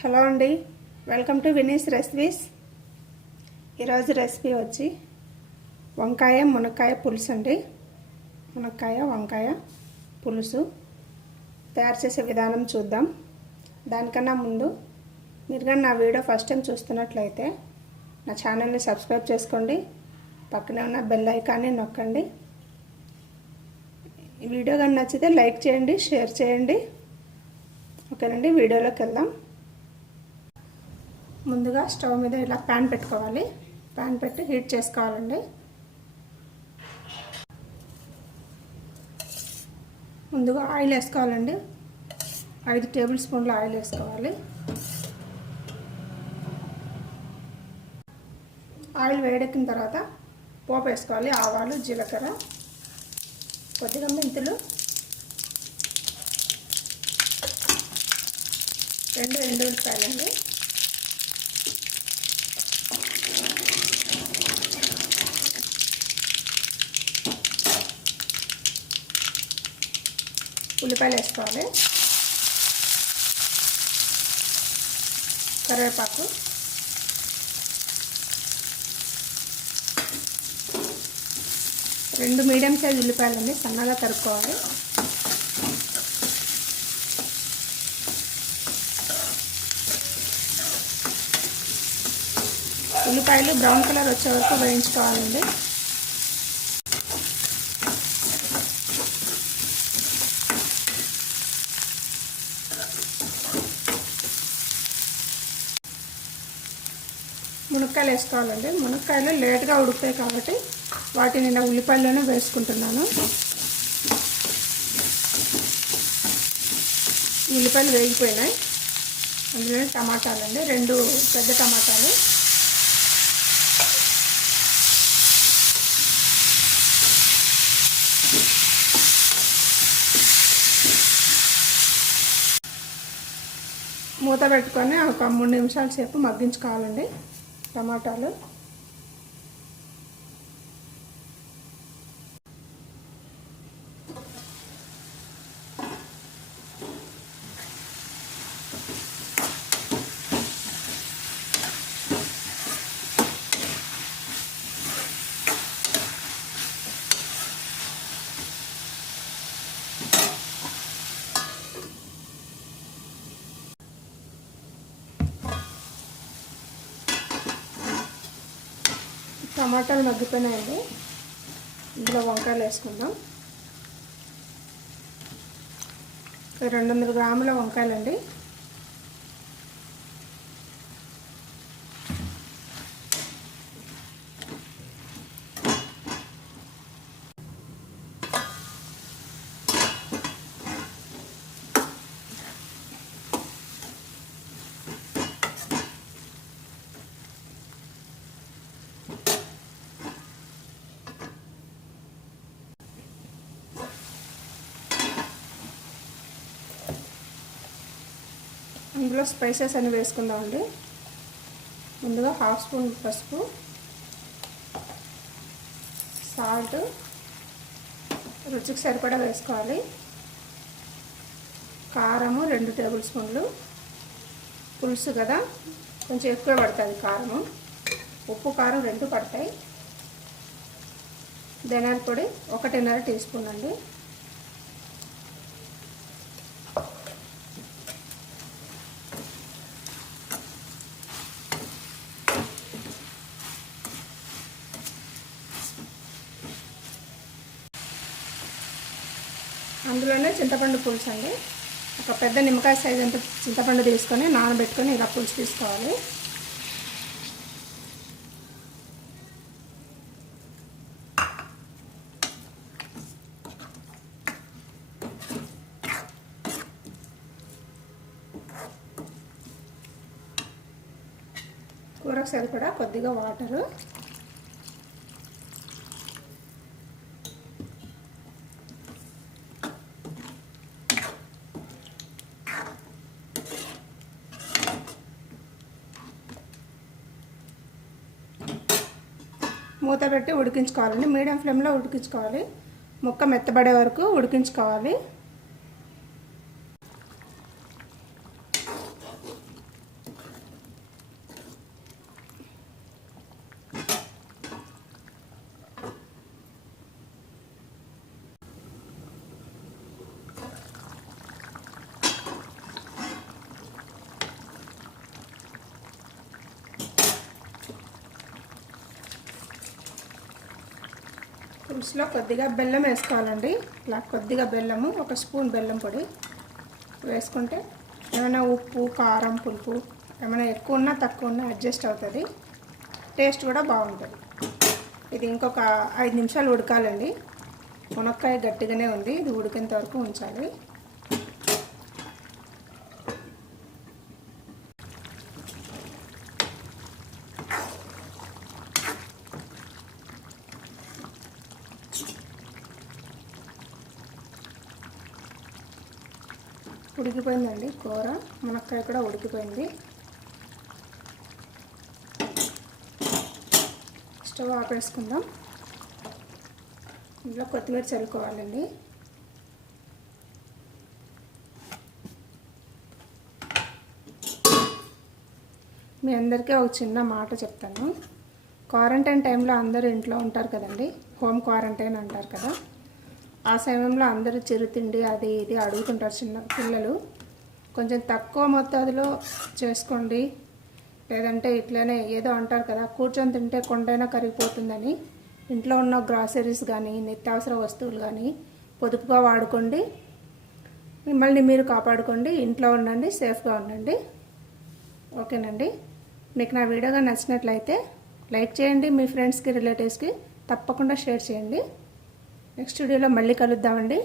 Hello అండి, welcome to Vini's recipes. ఈరోజు recipe వచ్చి వంకాయ మునక్కాయ పులుసు అండి. మునక్కాయ వంకాయ పులుసు తయారు చేసే విధానం చూద్దాం. దానికన్నా ముందు మీరు కానీ నా వీడియో ఫస్ట్ టైం చూస్తున్నట్లయితే నా ఛానల్ని సబ్స్క్రైబ్ చేసుకోండి, పక్కనే ఉన్న బెల్ ఐకాన్ని నొక్కండి. ఈ వీడియో కానీ నచ్చితే లైక్ చేయండి, షేర్ చేయండి. ఓకేనండి, వీడియోలోకి వెళ్దాం. ముందుగా స్టవ్ మీద ఇలా ప్యాన్ పెట్టుకోవాలి. ప్యాన్ పెట్టి హీట్ చేసుకోవాలండి. ముందుగా ఆయిల్ వేసుకోవాలండి. 5 టేబుల్ స్పూన్ల ఆయిల్ వేసుకోవాలి. ఆయిల్ వేడెక్కిన తర్వాత పోపు వేసుకోవాలి. ఆవాలు, జీలకర్ర, కొద్దిగా మెంతులు, 2 ఎండుమిరపకాయలండి, ఉల్లిపాయలు వేసుకోవాలి, కరివేపాకు, రెండు మీడియం సైజ్ ఉల్లిపాయలండి, సన్నగా తరుక్కోవాలి. ఉల్లిపాయలు బ్రౌన్ కలర్ వచ్చే వరకు వేయించుకోవాలండి. మునక్కాయలు వేసుకోవాలండి. మునక్కాయలు లేట్గా ఉడుకుతాయి కాబట్టి వాటిని నేను ఉల్లిపాయల్లోనే వేసుకుంటున్నాను. ఉల్లిపాయలు వేగిపోయినాయి. అందులోనే టమాటాలండి, 2 పెద్ద టమాటాలు, మూత పెట్టుకొని ఒక 3 నిమిషాల సేపు మగ్గించుకోవాలండి టమాటాలు. టమాటాలు మగ్గిపోయినాయండి. ఇందులో వంకాయలు వేసుకుందాం. 200 గ్రాముల వంకాయలండి. ఇందులో స్పైసెస్ అన్ని వేసుకుందామండి. ముందుగా 1/2 స్పూన్ పసుపు, సాల్ట్ రుచికి సరిపడా వేసుకోవాలి. కారము 2 టేబుల్ స్పూన్లు, పులుసు కదా కొంచెం ఎక్కువ పడుతుంది కారము. ఉప్పు కారం 2 పడతాయి. ధనియాల పొడి 1.5 టీ స్పూన్ అండి. అందులోనే చింతపండు పులుసు అండి. ఒక పెద్ద నిమ్మకాయ సైజ్ అంత చింతపండు తీసుకొని నానబెట్టుకొని ఇలా పులుసు తీసుకోవాలి. కూరకు సరిపడా కొద్దిగా వాటరు, మూత పెట్టి ఉడికించుకోవాలండి. మీడియం ఫ్లేమ్లో ఉడికించుకోవాలి. ముక్క మెత్తబడే వరకు ఉడికించుకోవాలి. పులుసులో కొద్దిగా బెల్లం వేసుకోవాలండి. ఇలా కొద్దిగా బెల్లము, 1 స్పూన్ బెల్లం పొడి వేసుకుంటే ఏమైనా ఉప్పు, కారం, పులుపు ఏమైనా ఎక్కువ ఉన్నా తక్కువ ఉన్నా అడ్జస్ట్ అవుతుంది. టేస్ట్ కూడా బాగుంటుంది. ఇది ఇంకొక 5 నిమిషాలు ఉడకాలండి. మునక్కాయ గట్టిగానే ఉంది, ఇది ఉడికేంత వరకు ఉంచాలి. ఉడికిపోయిందండి కూర, మునక్కాయ కూడా ఉడికిపోయింది. స్టవ్ ఆపేసుకుందాం. ఇందులో కొత్తిమీర చల్లుకోవాలండి. మీ అందరికీ ఒక చిన్న మాట చెప్తాను. క్వారంటైన్ టైంలో అందరూ ఇంట్లో ఉంటారు కదండి, హోమ్ క్వారంటైన్ అంటారు కదా. ఆ సమయంలో అందరూ చిరుతిండి అది ఇది అడుగుతుంటారు చిన్న పిల్లలు. కొంచెం తక్కువ మొత్తాదులో చేసుకోండి, లేదంటే ఇట్లనే ఏదో అంటారు కదా, కూర్చొని తింటే కొండైనా కరిగిపోతుందని. ఇంట్లో ఉన్న గ్రాసరీస్ కానీ నిత్యావసర వస్తువులు కానీ పొదుపుగా వాడుకోండి. మిమ్మల్ని మీరు కాపాడుకోండి. ఇంట్లో ఉండండి, సేఫ్గా ఉండండి. ఓకేనండి. మీకు నా వీడియోగా నచ్చినట్లయితే లైక్ చేయండి. మీ ఫ్రెండ్స్కి, రిలేటివ్స్కి తప్పకుండా షేర్ చేయండి. నెక్స్ట్ వీడియోలో మళ్ళీ కలుద్దామండి.